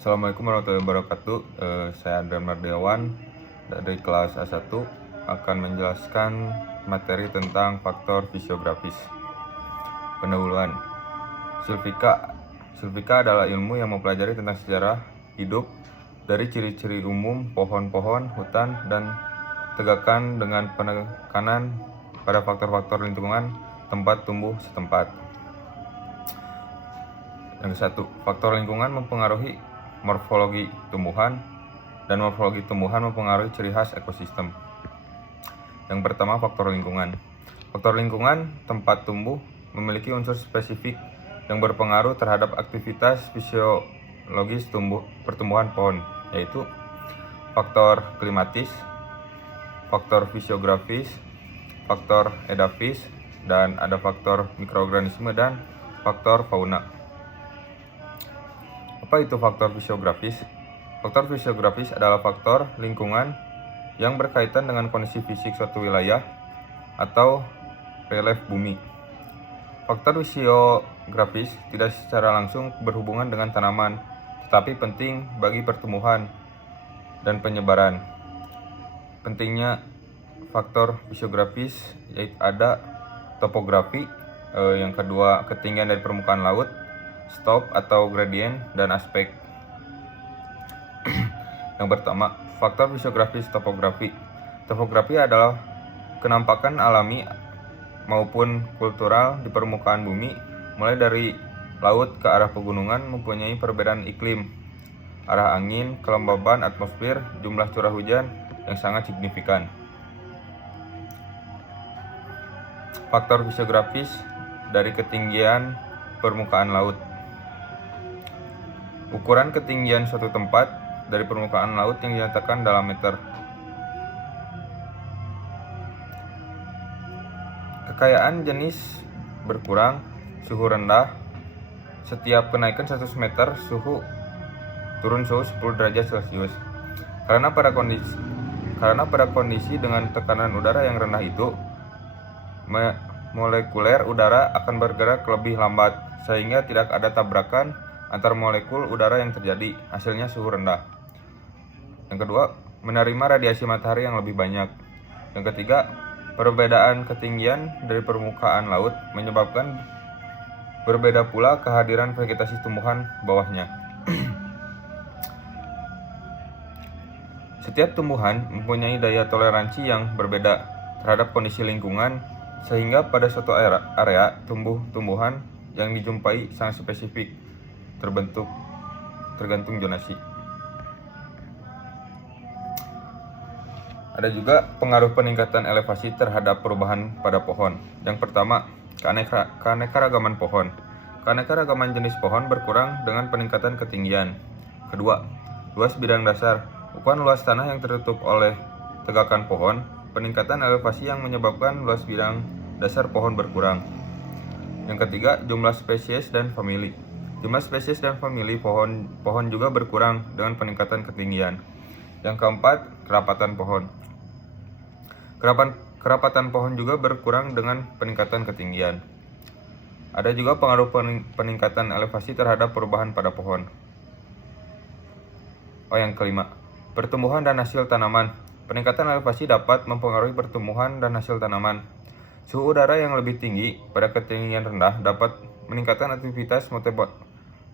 Assalamualaikum warahmatullahi wabarakatuh. Saya Andra Mardiawan dari kelas A1 akan menjelaskan materi tentang faktor fisiografis. Pendahuluan. Silvika adalah ilmu yang mempelajari tentang sejarah hidup dari ciri-ciri umum pohon-pohon, hutan, dan tegakan dengan penekanan pada faktor-faktor lingkungan tempat tumbuh setempat. Yang satu, faktor lingkungan mempengaruhi morfologi tumbuhan, dan morfologi tumbuhan mempengaruhi ciri khas ekosistem. Yang pertama, faktor lingkungan. Faktor lingkungan tempat tumbuh memiliki unsur spesifik yang berpengaruh terhadap aktivitas fisiologis pertumbuhan pohon, yaitu faktor klimatis, faktor fisiografis, faktor edafis, dan ada faktor mikroorganisme dan faktor fauna. Apa itu faktor fisiografis? Faktor fisiografis adalah faktor lingkungan yang berkaitan dengan kondisi fisik suatu wilayah atau relief bumi. Faktor fisiografis tidak secara langsung berhubungan dengan tanaman, tetapi penting bagi pertumbuhan dan penyebaran. Pentingnya faktor fisiografis yaitu ada topografi, yang kedua ketinggian dari permukaan laut, slope atau gradient, dan aspek. Yang pertama, faktor fisiografis topografi. Topografi adalah kenampakan alami maupun kultural di permukaan bumi, mulai dari laut ke arah pegunungan mempunyai perbedaan iklim, arah angin, kelembaban atmosfer, jumlah curah hujan yang sangat signifikan. Faktor fisiografis dari ketinggian permukaan laut. Ukuran ketinggian suatu tempat dari permukaan laut yang dinyatakan dalam meter. Kekayaan jenis berkurang, suhu rendah. Setiap kenaikan 100 meter, turun suhu 10 derajat Celcius. Karena pada kondisi dengan tekanan udara yang rendah itu, molekuler udara akan bergerak lebih lambat, sehingga tidak ada tabrakan antar molekul udara yang terjadi, hasilnya suhu rendah. Yang kedua, menerima radiasi matahari yang lebih banyak. Yang ketiga, perbedaan ketinggian dari permukaan laut menyebabkan berbeda pula kehadiran vegetasi tumbuhan bawahnya. Setiap tumbuhan mempunyai daya toleransi yang berbeda terhadap kondisi lingkungan, sehingga pada suatu area tumbuhan yang dijumpai sangat spesifik tergantung zonasi. Ada juga pengaruh peningkatan elevasi terhadap perubahan pada pohon. Yang pertama, keanekaragaman pohon. Keanekaragaman jenis pohon berkurang dengan peningkatan ketinggian. Kedua, luas bidang dasar. Ukuran luas tanah yang tertutup oleh tegakan pohon. Peningkatan elevasi yang menyebabkan luas bidang dasar pohon berkurang. Yang ketiga, jumlah spesies dan famili. Jumlah spesies dan famili pohon juga berkurang dengan peningkatan ketinggian. Yang keempat, kerapatan pohon. Kerapatan pohon juga berkurang dengan peningkatan ketinggian. Ada juga pengaruh peningkatan elevasi terhadap perubahan pada pohon. Yang kelima, pertumbuhan dan hasil tanaman. Peningkatan elevasi dapat mempengaruhi pertumbuhan dan hasil tanaman. Suhu udara yang lebih tinggi pada ketinggian rendah dapat meningkatkan aktivitas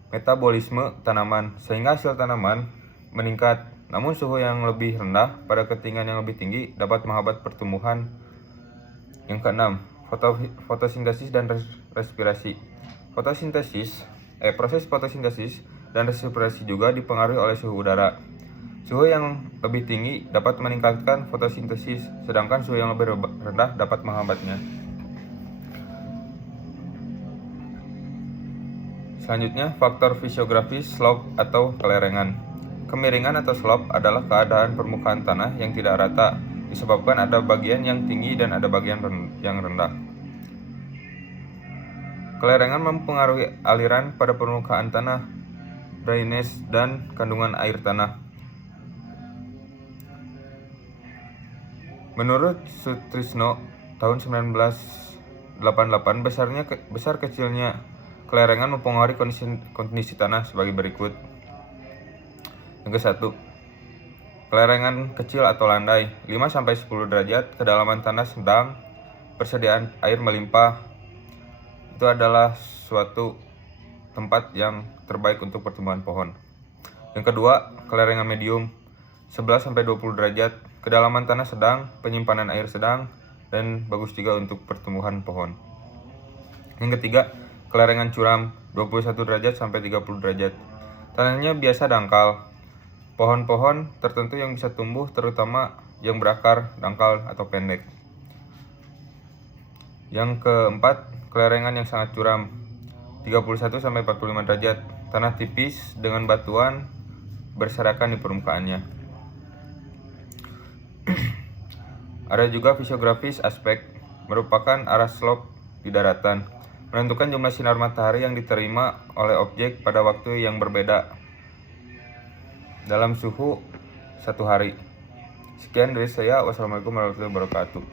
metabolisme tanaman, sehingga hasil tanaman meningkat. Namun suhu yang lebih rendah pada ketinggian yang lebih tinggi dapat menghambat pertumbuhan. Yang keenam, fotosintesis dan respirasi. Proses fotosintesis dan respirasi juga dipengaruhi oleh suhu udara. Suhu yang lebih tinggi dapat meningkatkan fotosintesis, sedangkan suhu yang lebih rendah dapat menghambatnya. Selanjutnya, faktor fisiografis slope atau kelerengan. Kemiringan atau slope adalah keadaan permukaan tanah yang tidak rata, disebabkan ada bagian yang tinggi dan ada bagian yang rendah. Kelerengan mempengaruhi aliran pada permukaan tanah, drainase, dan kandungan air tanah. Menurut Sutrisno tahun 1988, besar kecilnya kelerengan mempengaruhi kondisi tanah sebagai berikut. Yang ke-1, kelerengan kecil atau landai 5-10 derajat, kedalaman tanah sedang, persediaan air melimpah. Itu adalah suatu tempat yang terbaik untuk pertumbuhan pohon. Yang kedua, kelerengan medium 11-20 derajat, kedalaman tanah sedang, penyimpanan air sedang, dan bagus juga untuk pertumbuhan pohon. Yang ketiga, kelerengan curam 21 derajat sampai 30 derajat. Tanahnya biasa dangkal. Pohon-pohon tertentu yang bisa tumbuh, terutama yang berakar dangkal atau pendek. Yang keempat, kelerengan yang sangat curam 31-45 derajat, tanah tipis dengan batuan berserakan di permukaannya. Ada juga fisiografis aspek, merupakan arah slope di daratan, menentukan jumlah sinar matahari yang diterima oleh objek pada waktu yang berbeda dalam suhu satu hari. Sekian dari saya. Wassalamualaikum warahmatullahi wabarakatuh.